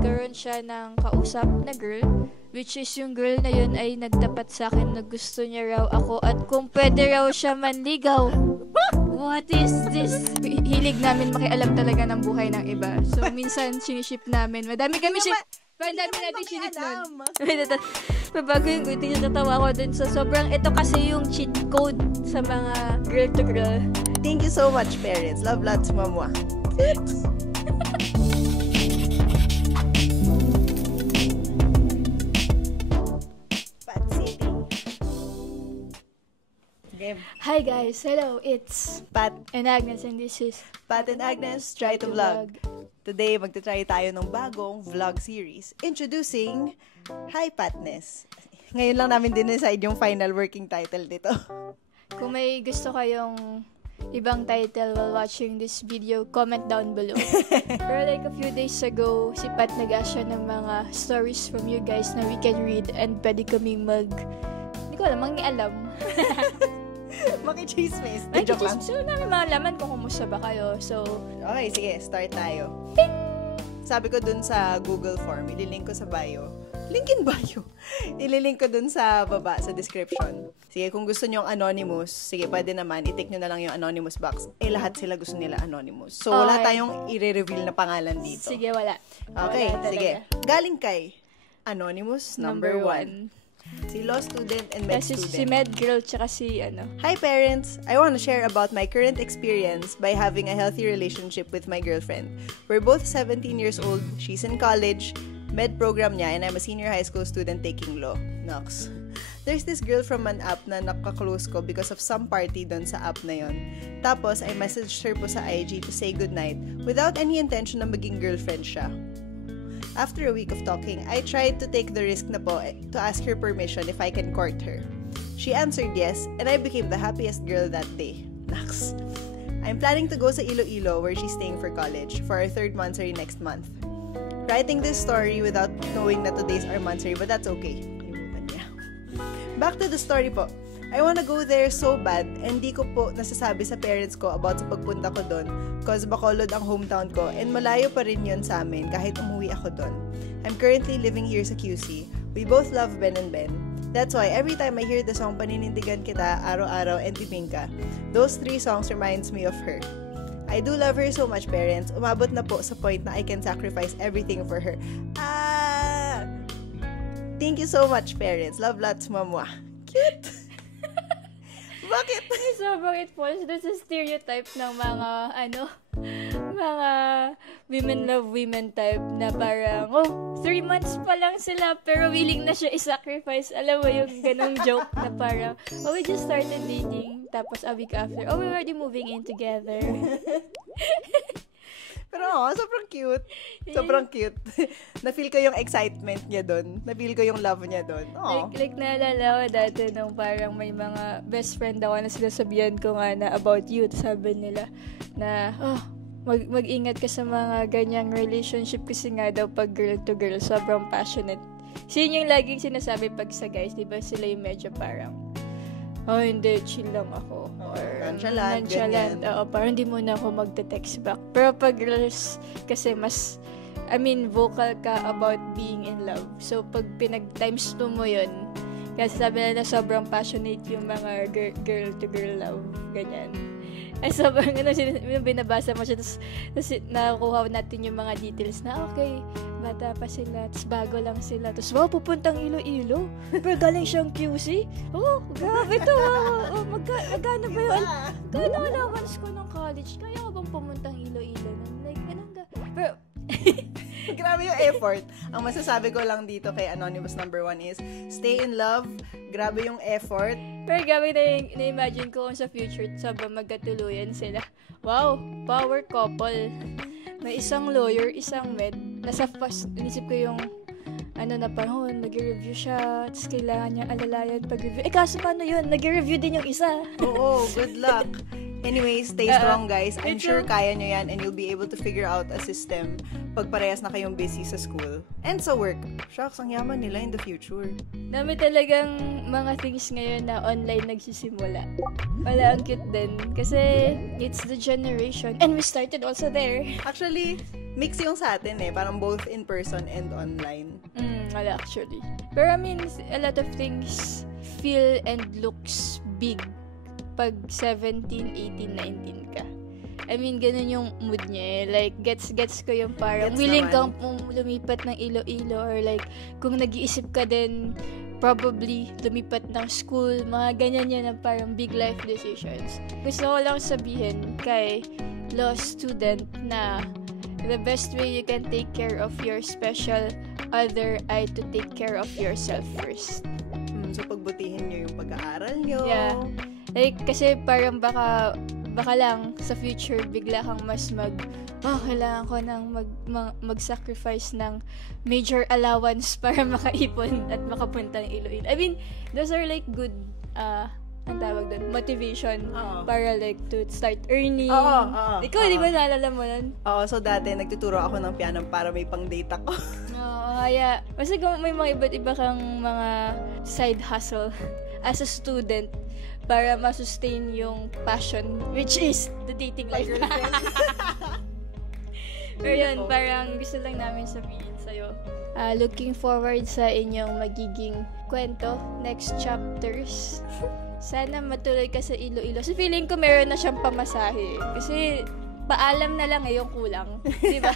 nagkaroon siya ng kausap na girl, which is yung girl na yun ay nagtapat sa akin na gusto niya raw ako at kung pwede raw siya manligaw. What is this? Hilig namin makialam talaga ng buhay ng iba. So, minsan, siniship namin. Madami natin sinip nun. Mabago yung guti niya, natawa ko dun. So, sobrang, ito kasi yung cheat code sa mga girl to girl. Thank you so much, parents. Love lots, mamwa. Hi guys, hello, it's Pat and Agnes and this is Pat and Agnes Try to Vlog. Today, magta-try tayo ng bagong vlog series introducing Hi Patness. Ngayon lang namin din-decide yung final working title dito. Kung may gusto kayong ibang title while watching this video, comment down below. Pero like a few days ago, si Pat nag-ask siya ng mga stories from you guys na we can read and pwede kaming hindi ko alam, mangialam. Maki-chismis. Joke lang. So, namin malaman kung kumusta ba kayo. So, okay, sige, start tayo. Sabi ko dun sa Google form, ililink ko sa bio. Link in bio. Ililink ko dun sa baba, sa description. Sige, kung gusto nyo yung anonymous, sige, pwede naman, i-tick nyo na lang yung anonymous box. Lahat sila gusto nila anonymous. So, wala tayong i-reveal na pangalan dito. Sige, wala. Okay, wala sige. Galing kay Anonymous number 1. Si law student and med student. Si med girl, tsaka si Hi parents! I want to share about my current experience by having a healthy relationship with my girlfriend. We're both 17 years old, she's in college, med program niya, and I'm a senior high school student taking law. Nox. There's this girl from an app na nakaklose ko because of some party dun sa app na yon. Tapos, I messaged her po sa IG to say goodnight without any intention na maging girlfriend siya. After a week of talking, I tried to take the risk na po to ask her permission if I can court her. She answered yes, and I became the happiest girl that day. Nax. I'm planning to go sa Iloilo where she's staying for college for our 3rd monthsary next month. Writing this story without knowing that today's our monthsary, but that's okay. Back to the story po. I wanna go there so bad, and di ko po nasasabi sa parents ko about sa pagpunta ko doon cause Bacolod ang hometown ko and malayo pa rin yun sa amin kahit umuwi ako doon. I'm currently living here sa QC. We both love Ben and Ben. That's why every time I hear the song Paninindigan Kita, Araw-Araw, and Tipingka, those 3 songs reminds me of her. I do love her so much, parents. Umabot na po sa point na I can sacrifice everything for her. Thank you so much, parents. Love lots, mamwa. Cute! Bakit? Sobrang it falls doon sa stereotype ng mga women love women type na parang, 3 months pa lang sila pero willing na siya i-sacrifice. Alam mo yung ganong joke na parang, we just started dating, tapos a week after, we're already moving in together. Pero sobrang cute. Sobrang cute. Na-feel ko yung excitement niya doon. Na-feel ko yung love niya doon. Like naalala ko dati nung parang may mga best friend ako na sinasabihan ko nga na about you. Sabi nila na, mag-ingat ka sa mga ganyang relationship kasi nga daw pag girl to girl, sobrang passionate. Yun yung laging sinasabi pag sa guys, di ba sila yung medyo parang, hindi, chill lang ako. Or nonchalant. Parang hindi muna ako magte-text back. Pero pag girls, kasi mas, vocal ka about being in love. So, pag pinag-times 2 mo yun, kasi sabi nila sobrang passionate yung mga girl-to-girl love. Ganyan. Ay, sobrang, binabasa mo siya, tapos nakukuha natin yung mga details na, okay, bata pa sila, tapos bago lang sila, tapos pupuntang Iloilo, pero galing siyang QC, grabe to, magkano ba yun, magkano allowance ko ng college, kaya ko bang pumuntang Iloilo, like, pero, grabe yung effort. Ang masasabi ko lang dito kay Anonymous number 1 is, stay in love, grabe yung effort. Pero grabe na-imagine ko kung sa future, sobrang magkatuluyan sila. Wow, power couple. May isang lawyer, isang med. Nasa first, inisip ko yung, na panahon, nag-review siya, tapos kailangan niya alalayan pag-review. Kaso paano yun? Nag-review din yung isa. Oo, good luck. Anyways, stay strong, guys. I'm sure kaya nyo yan and you'll be able to figure out a system pag parehas na kayong busy sa school and sa work. Shucks, ang yaman nila in the future. Dami talagang mga things ngayon na online nagsisimula. Wala, ang cute din. Kasi it's the generation. And we started also there. Actually, mix yung sa atin Parang both in person and online. Wala actually. Pero I mean, a lot of things feel and looks big pag 17, 18, 19 ka. I mean, ganun yung mood niya Like, gets ko yung parang willing kang lumipat ng Iloilo or like, kung nag-iisip ka din, probably lumipat ng school, mga ganyan yan na parang big life decisions. Gusto ko lang sabihin kay law student na the best way you can take care of your special other ay to take care of yourself first. So, pagbutihin nyo yung pag-aaral nyo. Yeah. Like, kasi parang baka lang sa future bigla kang mas kailangan ko nang mag-sacrifice ng major allowance para makaipon at makapunta ng Iloilo. I mean, those are like good ang tawag doon, motivation para like to start earning. Ikaw, di ba naalala mo nun? Oo, so dati nagtuturo ako ng piano para may pang-date ako. Kaya, basta kung may mga iba't iba kang mga side hustle as a student para ma-sustain yung passion, which is the dating life. Pero yun, parang gusto lang namin sabihin sa'yo. Looking forward sa inyong magiging kwento, next chapters. Sana matuloy ka sa Iloilo. So feeling ko meron na siyang pamasahe. Kasi paalam na lang yung kulang. Diba?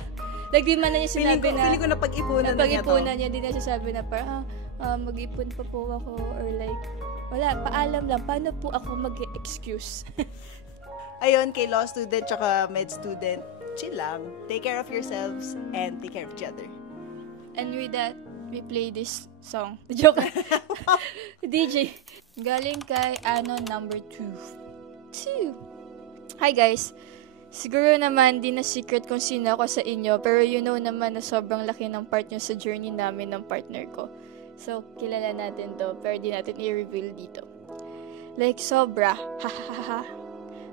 Like, di man na niya sinabi feeling ko napag-ipunan na niya to. Niya, di na siya sabi na parang, mag-ipon pa po ako or like, wala, paalam lang. Paano po ako mag-excuse? Ayun, kay law student tsaka med student, chill lang. Take care of yourselves and take care of each other. And with that, we play this song. Joke. DJ. Galing kay Ano number 2. Hi guys. Siguro naman di na secret kung sino ako sa inyo, pero you know naman na sobrang laki ng part nyo sa journey namin ng partner ko. So, kilala natin to, pero di natin i-reveal dito. Like, sobra. Ha.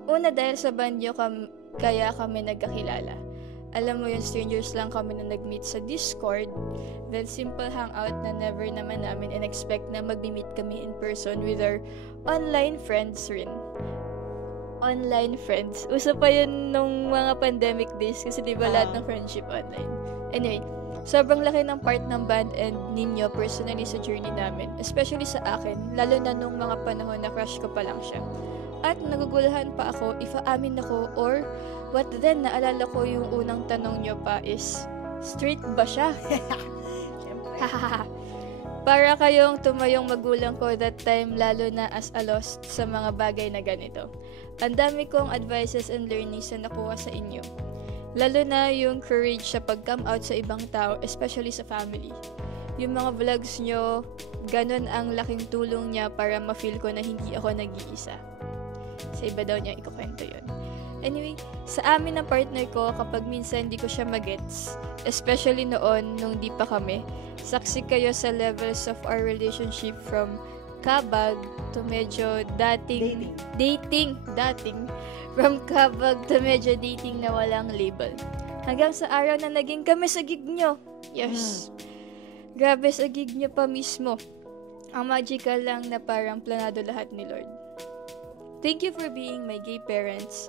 Una dahil sa bandyo kaya kami nagkakilala. Alam mo yun, strangers lang kami na nag-meet sa Discord. Then, simple hangout na never naman namin in-expect na mag-meet kami in person with our online friends rin. Online friends. Uso pa yun nung mga pandemic days kasi di ba lahat ng friendship online. Anyway, sobrang laki ng part ng band and ninyo personally sa journey namin. Especially sa akin, lalo na nung mga panahon na crush ko pa lang siya. At naguguluhan pa ako if aamin ako or what then naalala ko yung unang tanong nyo pa is, straight ba siya? Para kayong tumayong magulang ko that time lalo na as a lost sa mga bagay na ganito. Ang dami kong advices and learnings na nakuha sa inyo. Lalo na yung courage sa pag-come out sa ibang tao, especially sa family. Yung mga vlogs nyo, ganun ang laking tulong niya para ma-feel ko na hindi ako nag-iisa. Sa iba daw niya ikukwento yun. Anyway, sa amin ng partner ko, kapag minsan hindi ko siya magets, especially noon, nung di pa kami, saksi kayo sa levels of our relationship from kabag to medyo dating. From kabag to medyo dating na walang label. Hanggang sa araw na naging kami sa gig nyo. Yes. Grabe sa gig nyo pa mismo. Ang magical lang na parang planado lahat ni Lord. Thank you for being my gay parents,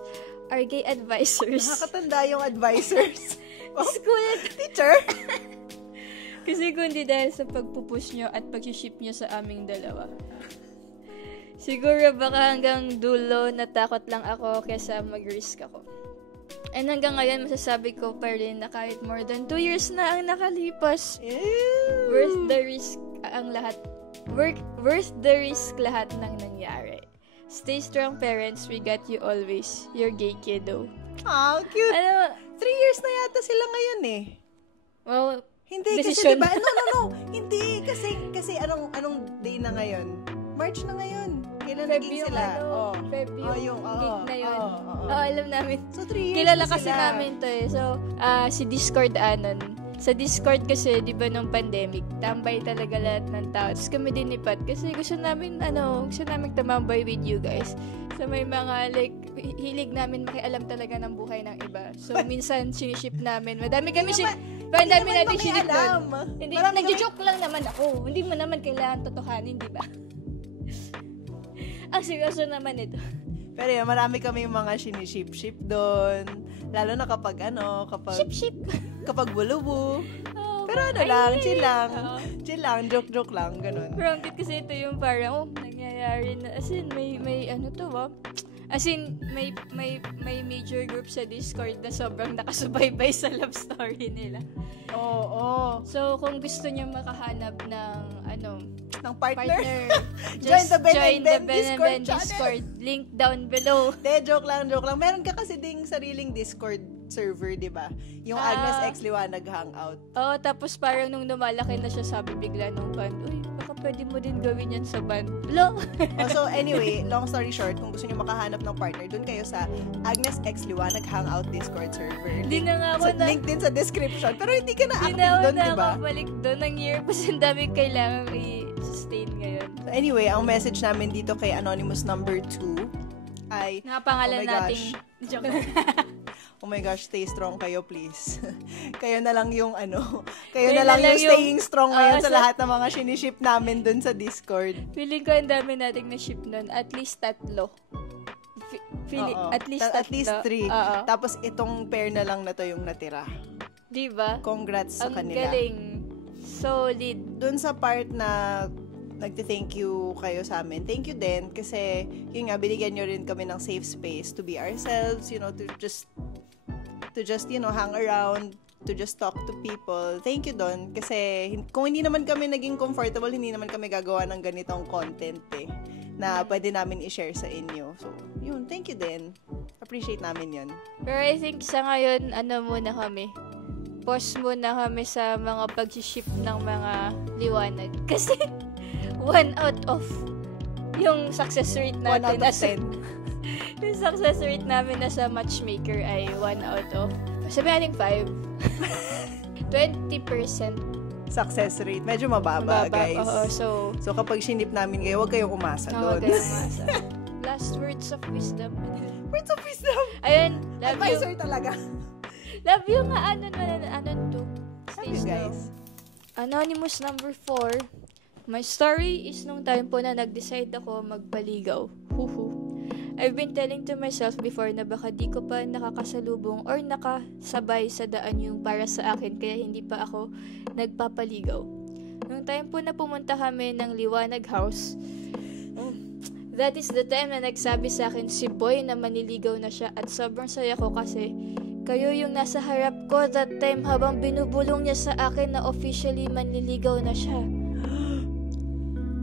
our gay advisors. Nakakatanda yung advisors. School teacher. Kasi kundi dahil sa pagpupush nyo at pag-ship nyo sa aming dalawa. Siguro baka hanggang dulo natakot lang ako kesa mag-risk ako. And hanggang ngayon masasabi ko pa rin na kahit more than 2 years na ang nakalipas, worth the risk ang lahat. Worth the risk lahat ng nangyari. Stay strong parents, we got you always. Your gay kiddo. Oh, cute. 3 years na yata sila ngayon eh. Well, hindi decision. Kasi diba? No. Hindi kasi anong day na ngayon? March na ngayon. Kailan naging sila? Yung gig na yun. Alam namin. So 3 years kilala na kasi sila. namin to eh. So, si Discord Anon. Sa Discord kasi, di ba nung pandemic, tambay talaga lahat ng tao. Tapos kami din ni Pat kasi gusto namin tumambay with you guys. So may mga like hilig namin makialam talaga ng buhay ng iba. So, minsan, siniship namin. Madami kami Madami natin sinip doon. Hindi, nag-joke lang naman ako. Hindi mo naman kailangan totohanin, di ba? Ang seryoso naman ito. Pero yun, marami kami mga siniship-ship doon. Lalo na kapag Ship-ship. Kapag bulubu. Oh, pero lang, chill lang. Chill lang, joke-joke lang, ganun. Pero ang cute kasi ito yung parang, nangyayari na, as in, may ano to, as in, may major group sa Discord na sobrang nakasubaybay sa love story nila. Oo. So, kung gusto niyo makahanap ng, ng partner, join the Ben and Ben Discord. Link down below. Joke lang. Meron ka kasi ding sariling Discord server, di ba? Yung Agnes X Liwanag Hangout. Oo, tapos parang nung lumalaki na siya, sabi bigla nung band, uy, baka pwede mo din gawin yan sa band. So anyway, long story short, kung gusto niyo makahanap ng partner, dun kayo sa Agnes X Liwanag Hangout Discord server. Hindi na nga ako link din sa description. Pero hindi ka na active doon, di ba? Hindi na ako balik doon. Ang year pa ang dami kailangan i-sustain ngayon. So anyway, ang message namin dito kay Anonymous number 2 ay, pangalan nating joke. Oh my gosh, stay strong kayo, please. Kayo na lang yung kayo na lang yung staying strong ngayon sa lahat ng mga siniship namin dun sa Discord. Feeling ko ang dami nating na-ship nun. At least 3. At least 3. Tapos itong pair na lang na to yung natira. Diba? Congrats sa kanila. Ang galing. Solid. Dun sa part na nagti-thank you kayo sa amin. Thank you din kasi yun nga, binigyan nyo rin kami ng safe space to be ourselves, to just hang around, to just talk to people. Thank you doon kasi kung hindi naman kami naging comfortable, hindi naman kami gagawa ng ganitong content na pwede namin i-share sa inyo. So, yun, thank you din. Appreciate namin yun. Pero I think sa ngayon, muna kami. Pause muna kami sa mga pag-ship ng mga liwanag. Kasi 1 out of yung success rate natin 1 out of 10. Yung success rate namin na sa matchmaker ay 1 out of, sabi natin 5. 20% success rate. Medyo mababa, guys. So kapag sinip namin kayo, huwag kayong umasa doon. Huwag kayong umasa. Last words of wisdom. Words of wisdom! Ayun, love Advisor you. talaga. Love you nga, to. Stay strong. Guys. Anonymous number 4. My story is nung time po na nag-decide ako magpaligaw. I've been telling to myself before na baka di ko pa nakakasalubong or nakasabay sa daan yung para sa akin kaya hindi pa ako nagpapaligaw. Nung time po na pumunta kami ng Liwanag House, that is the time na nagsabi sa akin si Boy na maniligaw na siya at sobrang saya ko kasi kayo yung nasa harap ko that time habang binubulong niya sa akin na officially manliligaw na siya.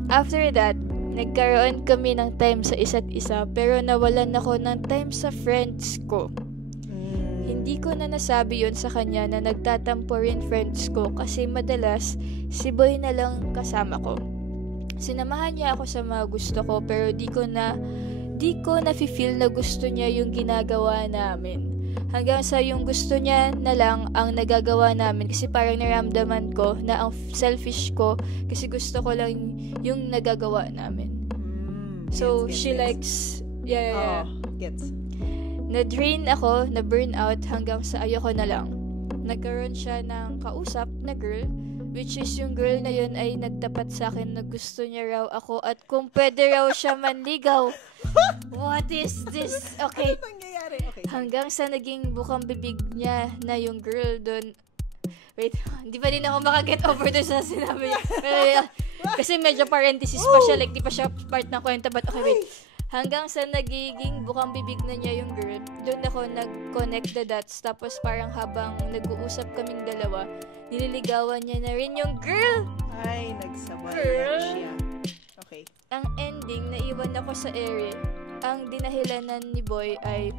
After that, nagkaroon kami ng time sa isa't isa pero nawalan ako ng time sa friends ko. Hindi ko na nasabi yon sa kanya na nagtatampo rin friends ko kasi madalas si Boy na lang kasama ko. Sinamahan niya ako sa mga gusto ko pero di ko na-feel na gusto niya yung ginagawa namin. Hanggang sa yung gusto niya na lang ang nagagawa namin kasi parang naramdaman ko na ang selfish ko kasi gusto ko lang yung nagagawa namin. So, she likes, Gets. Na-drain ako, na-burn out hanggang sa ayoko na lang. Nagkaroon siya ng kausap na girl, which is yung girl na yun ay nagtapat sa akin na gusto niya raw ako at kung pwede raw siya manligaw. What is this? Okay. Ano nangyayari? Okay. Hanggang sa naging bukang bibig niya na yung girl doon. Wait, hindi pa din ako makaget over doon sa sinabi niya. Kasi medyo parenthesis pa siya, like di pa siya part ng kwenta, but okay, wait. Hanggang sa nagiging bukang bibig na niya yung girl, doon ako nag-connect the dots, tapos parang habang nag-uusap kaming dalawa, nililigawan niya na rin yung girl! Ay, nagsabay na siya. Okay. Ang ending, naiwan ako sa ere. Ang dinahilanan ni Boy ay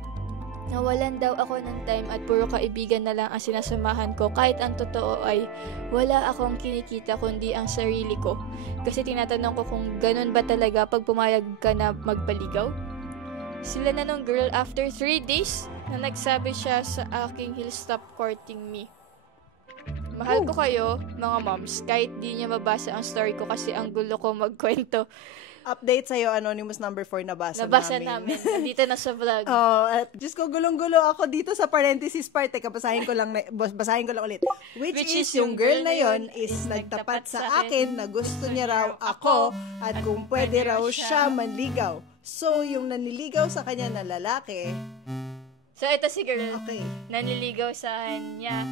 nawalan daw ako ng time at puro kaibigan na lang ang sinasamahan ko kahit ang totoo ay wala akong kinikita kundi ang sarili ko. Kasi tinatanong ko kung ganun ba talaga pag pumayag ka na magpaligaw. Sila na nung girl after 3 days na nagsabi siya sa aking he'll stop courting me. mahal ko kayo, mga moms, kahit di niya mabasa ang story ko kasi ang gulo ko magkwento. Update sa'yo, Anonymous number 4, nabasa namin. Nandito na sa vlog. At Diyos ko, gulong-gulo ako dito sa parenthesis part. Teka, basahin ko lang ulit. Which is yung girl na yon is nagtapat sa akin na gusto niya raw ako at kung pwede raw siya manligaw. So, yung naniligaw sa kanya na lalaki. So, ito si girl. Okay. Naniligaw sa kanya.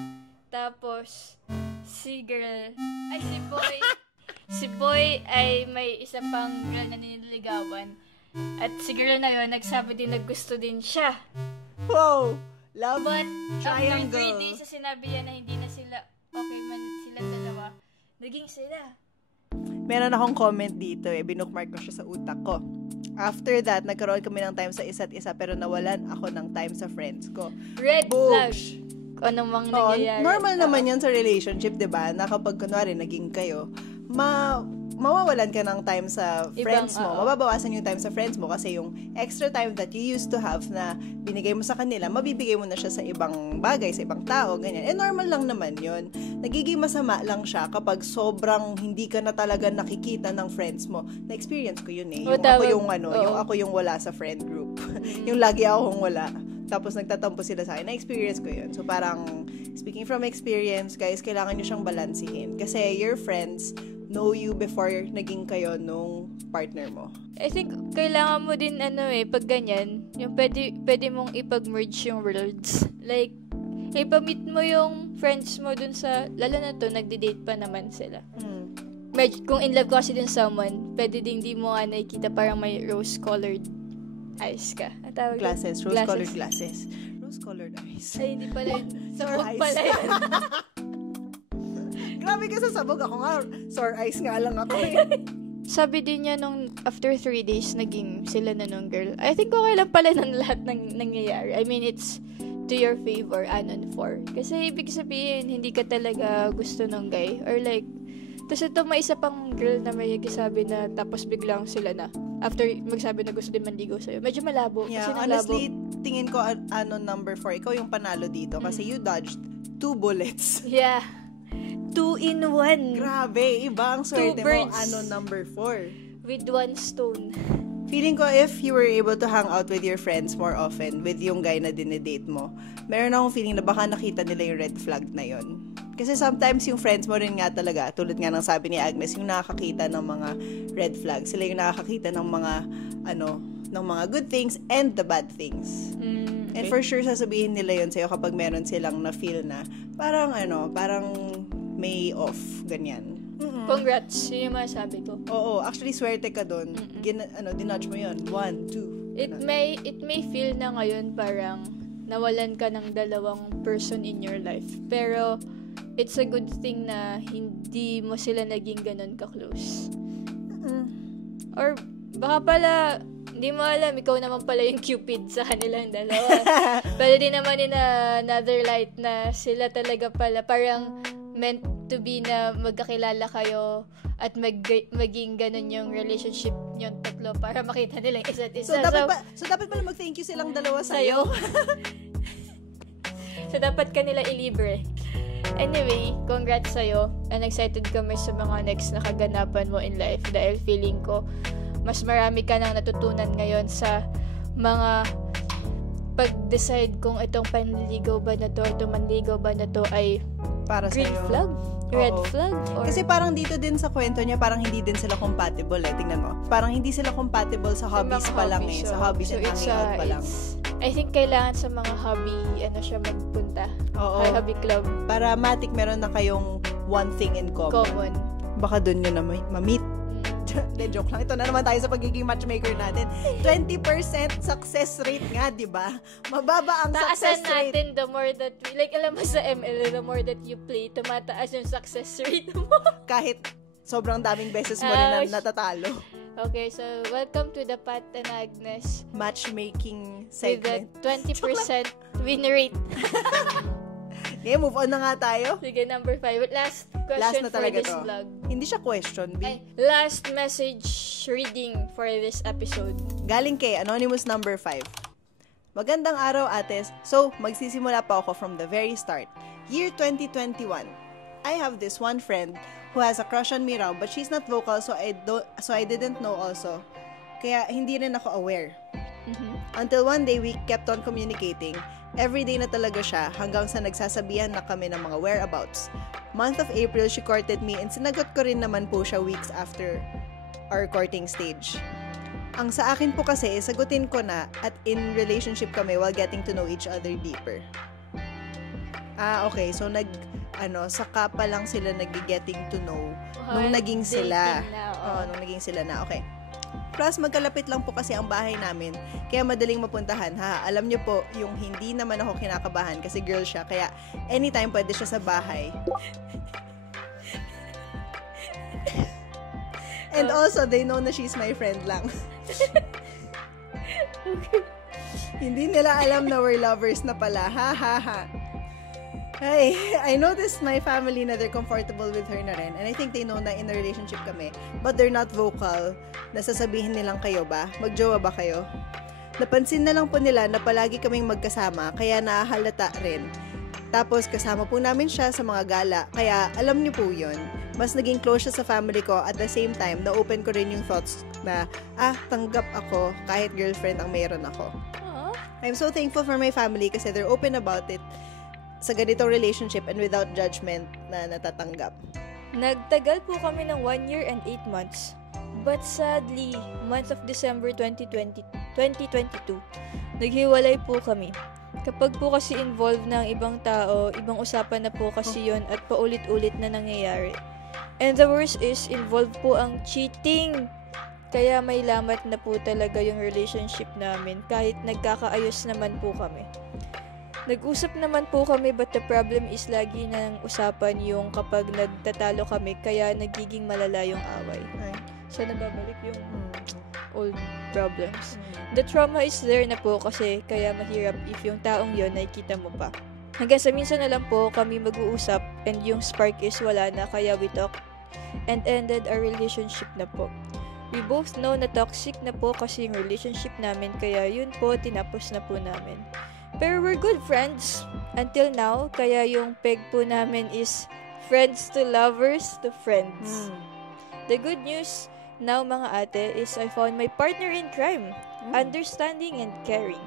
Tapos, si boy. Si boy ay may isa pang girl na nililigawan. At si girl na yun, nagsabi din na gusto din siya. Wow! Love But triangle. after 3 days, sa sinabi niya na hindi na sila okay man silang dalawa, naging sila. Meron akong comment dito Binookmark ko siya sa utak ko. After that, nagkaroon kami ng time sa isa't isa pero nawalan ako ng time sa friends ko. Red flag. Anong mang nangyayari. Normal naman yan sa relationship, diba? Na kapag kunwari naging kayo, mawawalan ka ng time sa friends mo. Mababawasan yung time sa friends mo kasi yung extra time that you used to have na binigay mo sa kanila, mabibigay mo na siya sa ibang bagay, sa ibang tao, ganyan. Normal lang naman yun. Nagiging masama lang siya kapag sobrang hindi ka na talaga nakikita ng friends mo. Na-experience ko yun Yung ako yung wala sa friend group. Yung lagi akong wala. Tapos nagtatampo sila sa akin. Na-experience ko yun. So parang, speaking from experience, guys, kailangan nyo siyang balansihin. Kasi your friends know you before naging kayo nung partner mo. I think, kailangan mo din, pag ganyan, yung pwede mong ipag-merge yung worlds. Like, ipamit mo yung friends mo dun sa, lalo na to, nagde-date pa naman sila. Kung in love ka kasi din someone, pwede din di mo nakikita parang may rose-colored eyes ka. Glasses, rose-colored glasses. Rose-colored eyes. Ay, hindi pala yun. Sabog pala yun. Grabe ka sa sabog. Ako nga, sore eyes nga lang ako Sabi din niya nung after 3 days, naging sila na nung girl. I think okay lang pala ng lahat ng nangyayari. I mean, it's to your favor, anon for. Kasi ibig sabihin, hindi ka talaga gusto ng guy. Or like, tapos ito may isa pang girl na may sabi na tapos biglang sila na. After magsabi na gusto din manligaw sa'yo. Medyo malabo. Yeah, kasi honestly, tingin ko number 4. Ikaw yung panalo dito kasi you dodged 2 bullets. Yeah. 2 in 1. Grabe, iba ang swerte mo. Number 4. With 1 stone. Feeling ko if you were able to hang out with your friends more often, with yung guy na dinedate mo, meron akong feeling na baka nakita nila yung red flag na yon. Kasi sometimes yung friends mo rin nga talaga, tulad nga ng sabi ni Agnes, yung nakakakita ng mga red flags. Sila yung nakakakita ng mga, ng mga good things and the bad things. Okay. And for sure, sasabihin nila yun sa'yo kapag meron silang na-feel na parang may off, ganyan. Congrats, yun yung masabi ko. Oo, actually, swerte ka dun. Dinudge mo yun. 1, 2. It may feel na ngayon parang nawalan ka ng dalawang person in your life. Pero, it's a good thing na hindi mo sila naging ganun ka-close. Or, baka pala, hindi mo alam, ikaw naman pala yung Cupid sa kanilang dalawa. Pwede din naman in another light na sila talaga pala parang meant to be na magkakilala kayo at maging ganun yung relationship yung tatlo para makita nila yung isa't isa. So dapat pala mag-thank you silang dalawa sa'yo. So, dapat kanila ilibre. Anyway, congrats sa'yo. And excited kami sa mga next na kaganapan mo in life dahil feeling ko mas marami ka nang natutunan ngayon sa mga pag-decide kung itong panliligaw ba na to, itong manligaw ba na to ay para green sa'yo. Flag? Red Oo. flag? Or... Kasi parang dito din sa kwento niya, parang hindi din sila compatible Tingnan mo. Parang hindi sila compatible sa hobbies pa lang Sa hobbies and hanging out pa lang. I think kailangan sa mga hobby, siya magpunta. Oo. Hobby club. Para matik meron na kayong one thing in common. Baka dun nyo na ma-meet. De, joke lang. Ito na naman tayo sa pagiging matchmaker natin. 20% success rate nga, di ba? Mababa ang success rate. Taasan natin the more that alam mo sa ML, the more that you play, tumataas yung success rate mo. Kahit sobrang daming beses mo rin natatalo. Okay, so welcome to the Pat and Agnes matchmaking segment. With a 20% win rate. Okay, move on na nga tayo. Sige, number 5. Last question na for talaga this to. vlog. Hindi siya question, B. Last message reading for this episode. Galing kay Anonymous number 5. Magandang araw, ates. So, magsisimula pa ako from the very start. Year 2021. I have this one friend who has a crush on me raw, but she's not vocal, so I didn't know also. Kaya hindi rin ako aware. Until one day, we kept on communicating. Every day na talaga siya, hanggang sa nagsasabihan na kami ng mga whereabouts. Month of April, she courted me, and sinagot ko rin naman po siya weeks after our courting stage. Ang sa akin po kasi, sagutin ko na at in relationship kami while getting to know each other deeper. Okay. So, saka pa lang sila nag-getting to know nung naging sila. Nung naging sila na. Okay. Plus, magkalapit lang po kasi ang bahay namin, kaya madaling mapuntahan. Alam niyo po, yung hindi naman ako kinakabahan kasi girl siya, kaya anytime pwede siya sa bahay. And also, they know na she's my friend lang. Hindi nila alam na we're lovers na pala. Hey, I noticed my family na they're comfortable with her na rin. And I think they know na in a relationship kami. But they're not vocal. Nasasabihin nilang kayo ba? Magjowa ba kayo? Napansin na lang po nila na palagi kaming magkasama, kaya nahahalata rin. Tapos kasama po namin siya sa mga gala, kaya alam niyo po yun. Mas naging close siya sa family ko, at the same time, na-open ko rin yung thoughts na, tanggap ako kahit girlfriend ang mayroon ako. I'm so thankful for my family kasi they're open about it sa ganitong relationship and without judgment na natatanggap. Nagtagal po kami ng 1 year and 8 months. But sadly, month of December 2022, naghiwalay po kami. Kapag po kasi involved ng ibang tao, ibang usapan na po kasi yon at paulit-ulit na nangyayari. And the worst is, involved po ang cheating. Kaya may lamat na po talaga yung relationship namin kahit nagkakaayos naman po kami. Nag-usap naman po kami, but the problem is lagi nang usapan yung kapag nagtatalo kami, kaya nagiging malala yung away. So, nababalik yung old problems. The trauma is there na po kasi kaya mahirap if yung taong yon nakikita mo pa. Hanggang sa minsan na lang po kami mag-uusap and yung spark is wala na, kaya we talk and ended our relationship na po. We both know na toxic na po kasi yung relationship namin, kaya yun po, tinapos na po namin. Pero we're good friends until now, kaya yung peg po namin is friends to lovers to friends. The good news now, mga ate, is I found my partner in crime, understanding and caring.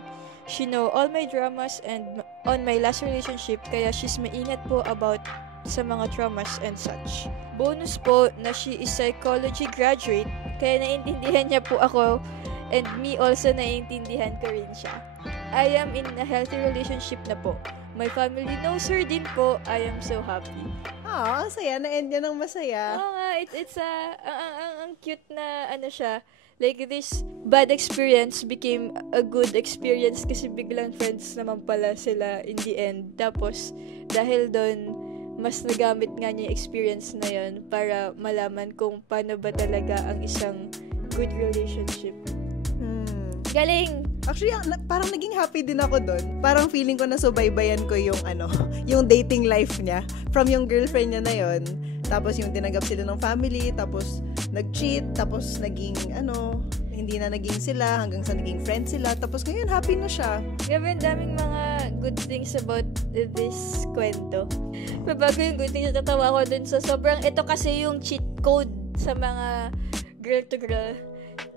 She know all my dramas and on my last relationship, kaya she's maingat po about sa mga traumas and such. Bonus po na she is psychology graduate, kaya naiintindihan niya po ako and me also naiintindihan ko rin siya. I am in a healthy relationship na po. My family knows her din po. I am so happy. Saya. Na-end niya ng masaya. Oo nga, it's ang cute na siya. Like, this bad experience became a good experience kasi biglang friends naman pala sila in the end. Tapos, dahil doon, mas nagamit nga niya yung experience na yun para malaman kung paano ba talaga ang isang good relationship. Galing! Actually, parang naging happy din ako doon. Parang feeling ko na subaybayan ko yung yung dating life niya. From yung girlfriend niya na yon, tapos yung tinanggap sila ng family, tapos nag-cheat, tapos naging hindi na naging sila, hanggang sa naging friends sila, tapos ngayon happy na siya. Grabe, daming mga good things about this kwento. Bago yung good things, natatawa ko dun sa sobrang, ito kasi yung cheat code sa mga girl to girl.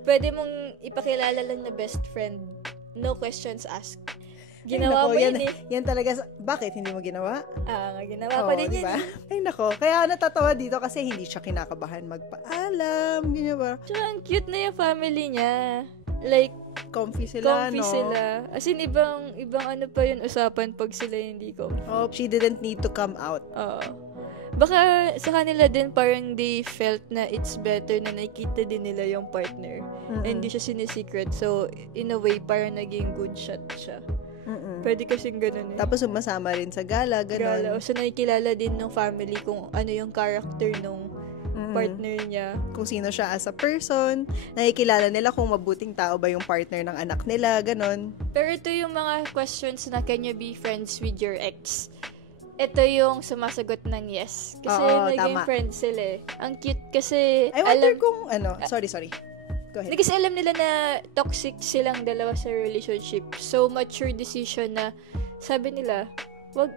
Pwede mong ipakilala lang na best friend. No questions asked. Ginawa mo yun eh. Yan talaga. Bakit? Hindi mo ginawa? Ginawa ko din diba? Ay, nako. Kaya natatawa dito kasi hindi siya kinakabahan magpaalam. Ganyan ba? Tsaka ang cute na yung family niya. Like, comfy sila, sila. As in, ibang pa yun usapan pag sila hindi ko. She didn't need to come out. Baka sa kanila din parang they felt na it's better na nakikita din nila yung partner. And hindi siya sinisecret. So, in a way, parang naging good shot siya. Pwede kasing ganun eh. Tapos sumasama rin sa gala, ganun. So, nakikilala din ng family kung ano yung character nung partner niya. Kung sino siya as a person. Nakikilala nila kung mabuting tao ba yung partner ng anak nila, ganun. Pero ito yung mga questions na can you be friends with your ex? Ito yung sumasagot ng yes. Kasi naging friends sila eh. Ang cute kasi... I wonder kung sorry. Go ahead. Kasi alam nila na toxic silang dalawa sa relationship. So, mature decision na sabi nila, wag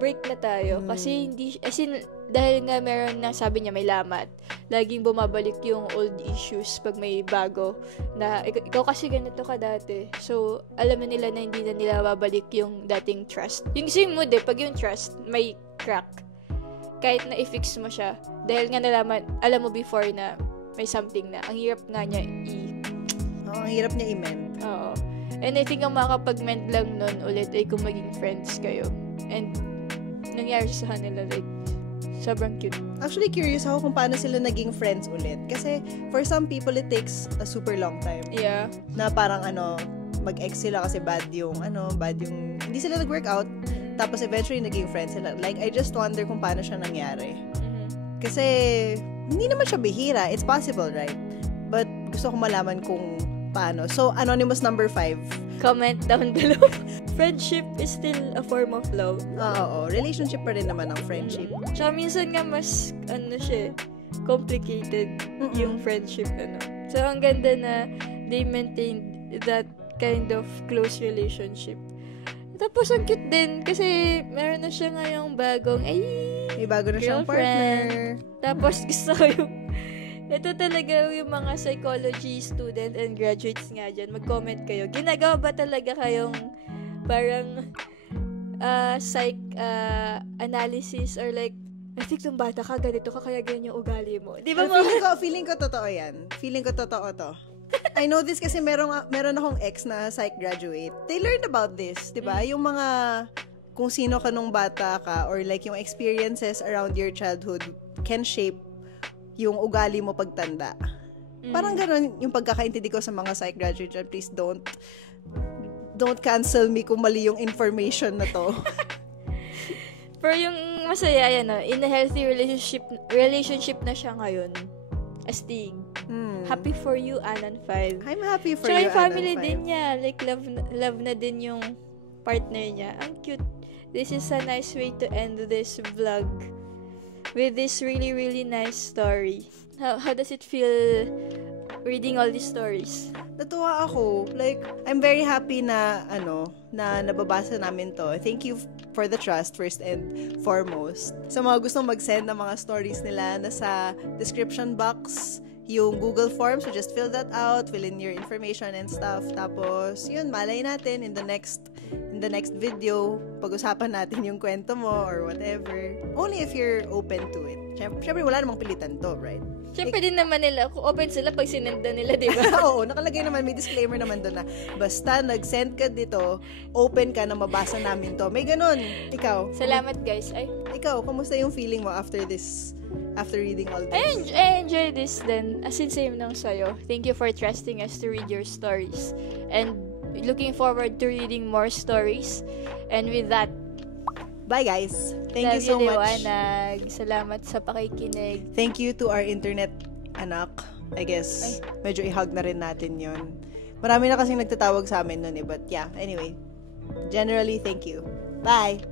break na tayo. Kasi hindi... As in, dahil nga meron na, sabi niya, may lamat. Laging bumabalik yung old issues pag may bago. Na, ikaw kasi ganito ka dati. So, alam na nila na hindi na nila babalik yung dating trust. Yung same mood pag yung trust, may crack. Kahit na i-fix mo siya. Dahil nga nalaman, alam mo before na may something na. Ang hirap nga niya ang hirap niya i-mend. Oo. And I think ang makakapag-mend lang nun ulit ay kung maging friends kayo. And, nangyari sa kanila, like, sobrang cute. Actually, curious ako kung paano sila naging friends ulit. Kasi, for some people, it takes a super long time. Yeah. Na parang, mag-ex sila kasi bad yung, hindi sila nag-workout. Tapos, eventually, naging friends sila. Like, I just wonder kung paano siya nangyari. Mm-hmm. Kasi, hindi naman siya bihira. It's possible, right? But, gusto ko malaman kung paano. So, Anonymous number 5. Comment down below. Friendship is still a form of love. Oo. Relationship pa rin naman ang friendship. Tsaka minsan nga mas, complicated yung friendship, So, ang ganda na they maintained that kind of close relationship. Tapos, ang cute din kasi meron na siya ngayong bagong, may bago na siyang partner. Tapos, gusto ko yung ito talaga yung mga psychology student and graduates nga dyan. Mag-comment kayo. Ginagawa ba talaga kayong parang psych analysis or like, I think nung bata ka, ganito ka, kaya ganyan yung ugali mo. Di ba feeling ko totoo yan. Feeling ko totoo to. I know this kasi meron akong ex na psych graduate. They learned about this, di ba? Yung mga kung sino ka nung bata ka or like yung experiences around your childhood can shape yung ugali mo pagtanda. Parang ganun yung pagkakaintindi ko sa mga psych graduates. Please don't cancel me kung mali yung information na to. Pero yung masaya, in a healthy relationship na siya ngayon. Astig. Happy for you, Anan 5. I'm happy for you, you, Anan 5. Tsaka yung family 5. din niya. Like, love na din yung partner niya. Ang cute. This is a nice way to end this vlog. With this really, really nice story. How does it feel reading all these stories? Natuwa ako. Like, I'm very happy na, na nababasa namin to. Thank you for the trust, first and foremost. Sa mga gustong mag-send ng mga stories nila, nasa description box yung Google form. So, just fill that out, fill in your information and stuff. Tapos, yun, malay natin in the next video, pag-usapan natin yung kwento mo or whatever. Only if you're open to it. Siyempre, wala namang pilitan to, right? Siyempre din naman nila, kung open sila pag sinenda nila, di ba? Oo, nakalagay naman, may disclaimer naman doon na basta nag-send ka dito, open ka na mabasa namin to. May ganun. Ikaw. Salamat, guys. Ikaw, kamusta yung feeling mo after reading all this? I enjoy this then. As in, same nang sa'yo. Thank you for trusting us to read your stories. And looking forward to reading more stories. And with that, bye guys. Thank you so much. Liwanag. Salamat sa pakikinig. Thank you to our internet anak. I guess, medyo i-hug na rin natin yon. Marami na kasing nagtatawag sa amin nun But yeah, anyway. Generally, thank you. Bye!